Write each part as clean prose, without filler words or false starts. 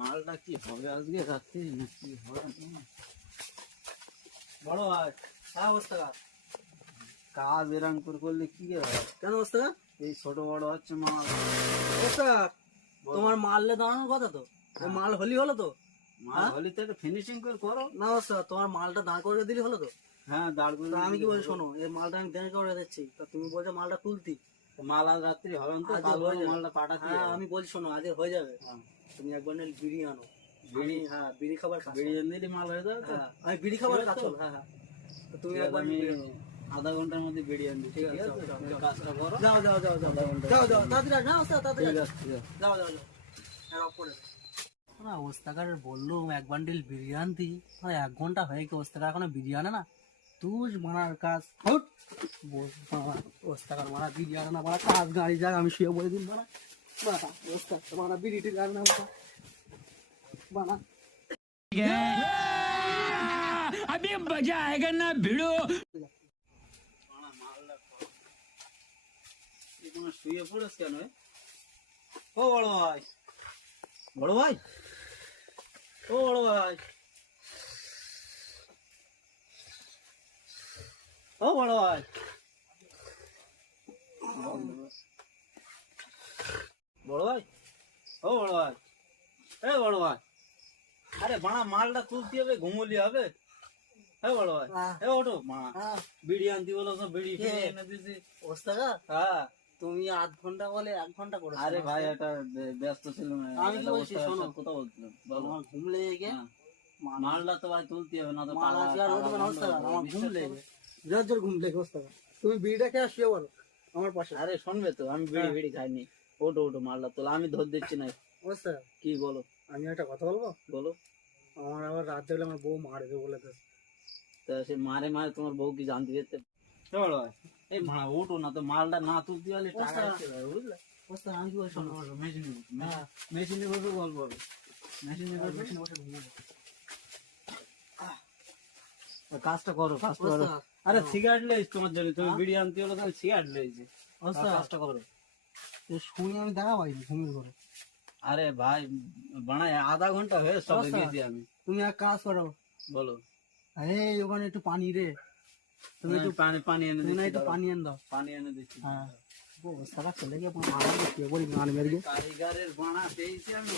মালটা কি হবে আজকে রাত্রি না কি হবে না। বড় ভাই হ্যাঁ ওস্তাদ, কাজ এরম করে করলে কি হয়? কেন ওস্তাদ? এই ছোট বড় হচ্ছে মাল। ওস্তাদ তোমার মারলে দাঁড়ানোর কথা তো, ওই মাল হলি হলো তো? মাল হলি তো ফিনিশিং করে করো। না ওস্তাদ, তোমার মালটা দাঁড় করে দিলে হলো তো? হ্যাঁ দাঁড় করে তা আমি কি বলছি শোনো, এই মালটা আমি দাঁড় করে দিচ্ছি, তা তুমি বলছো মালটা তুলতি। মাল আজ রাত্রি হবে না তো, আজ কাল হয়ে যাবে। মালটা পাঠাতে হ্যাঁ হবে। আমি বলছি শোনো, আজ হয়ে যাবে। হ্যাঁ। তুমি একবার নিলে বিড়ি আনো। বিড়ি? হ্যাঁ বিড়ি খাবার খাচ্ছ। বিড়ি এনে দিলে মাল হয়ে যাবে তো? হ্যাঁ আমি বিড়ি খাবার ঠিক আছে খাচ্ছ। তো? হ্যাঁ হ্যাঁ তো তুমি ঠিক আছে, একবার আমি বিড়ি আনো। আধা ঘন্টার মধ্যে বেড়ে আনবি। ঠিক আছে, ঠিক আছে, যাও, যাও, তুমি যাও। কাজটা করো। যাও যাও যাও যাও আধা ঘন্টা। যাও যাও তাড়াতাড়ি আস, না ওস্তাদ তাড়াতাড়ি ঠিক আস। আছে, ঠিক আছে। যাও যাও যাও। হ্যাঁ অফ করে দে। না ওস্তাকারের বললো এক বান্ডিল বিরিয়ানি আনতি, মানে 1 ঘন্টা হয়ে গেছে ওস্তাকার এখনো বিরিয়ানি আনে না। তুই মারার কাজ হুট ওস্তাকার মারা বিরিয়ানি না, মারা কাজ গাড়ি যাক আমি শুয়ে বলে দিন মারা মারা ওস্তাদ মারা বিড়ি টিড়ি আর না বানা। अभी मजा आएगा ना भिड़ो। শুয়ে পড়েছ কেন? ও বড় ভাই, বড় ভাই, ও বড় ভাই, ও বড় ভাই, বড় ভাই, ও বড় ভাই, এ বড় ভাই, আরে বাড়া মালটা তুলতে হবে, ঘুমলি হবে। হ্যাঁ বড় ভাই, এ ওঠো মা, বিড়ি আনতে বলো তো, বিড়ি এনে দিছি। ওস্তাকার হ্যাঁ তুমি 8 ঘন্টা বলে 1 ঘন্টা করে। আরে ভাই এটা ব্যস্ত ছিল না, আমি কি একটা বলছি, ওস্তাদের শোনো। সাথে কথা বলছিলাম। বলো। আমার ঘুম লেগে গে হ্যাঁ। মালটা তো ভাই তুলতে হবে না তো মাল টাকা- আজকে আর টাকা উঠবে না বন্ধ ওস্তাকার, হবে। আমার ঘুম বিশ্বাস লেগে করো। জোর জোর ঘুম লেগে ওস্তাকার। তুমি বিড়িটা খেয়ে শুয়ে বলো আমার পাশে। আরে শুনবে তো, আমি বিড়ি হ্যাঁ। বিড়ি খাইনি। ওটো ওটো মালটা তোলা, আমি ধর দিচ্ছি না। ওস্তাকার কি বলো আমি একটা কথা বলবো? বলো। আমার আবার রাত জাগলে আমার বউ মারবে বলে তো। তা সে মারে মারে তোমার বউ কি জানতে যেতে? চলো ভাই, এই ভাড়া ওটো না তো, মালটা না তুলতে হলে টাকা ওস্তাদ। আসতে হবে, বুঝলে? ওস্তাদ আমি কি বলছি শোনো, মেশিনে হ্যাঁ। মেশিনে বসে গল্প হবে, মেশিনে বসে মেশিনে বসে ঘুমাবো। কাজটা করো, কাজটা করো। ওস্তাদ, আরে সিগারেট লইছি তোমার জন্য, তুমি হ্যাঁ? বিড়ি আনতে হলো তাহলে সিগারেট লইছি। ওস্তাদ কাজটা করো। শুনে আমি দেখা পাইনি ঘুমের ঘরে। আরে ভাই বানায় আধা ঘন্টা হয়ে সব ওস্তাদ। গেছি আমি। তুমি এক কাজ করো, বলো। এই ওখানে একটু পানি রে, তুমি একটু পানি পানি এনে তুমি না দিচ্ছি, একটু দাঁড়াও। পানি এনে দাও। পানি এনে দিচ্ছি। হ্যাঁ ওস্তাকার চলে গিয়ে আমার শুয়ে পড়ি গান মেরে গিয়ে। কারিগরের বানা পেয়েছি আমি।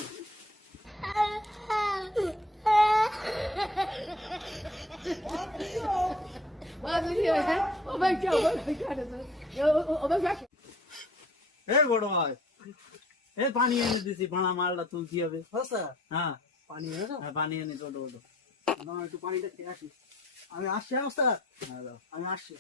এ বড় ভাই, এ পানি এনে দিছি, বানা মালটা তুলতে হবে। ওস্তাদ হ্যাঁ পানি এনে দাও। হ্যাঁ, পানি এনে ওটো ওটো। না একটু পানিটা খেয়ে আসি। আমি আসছি। হ্যাঁ ওস্তাদ হ্যাঁ দাও। আমি আসছি।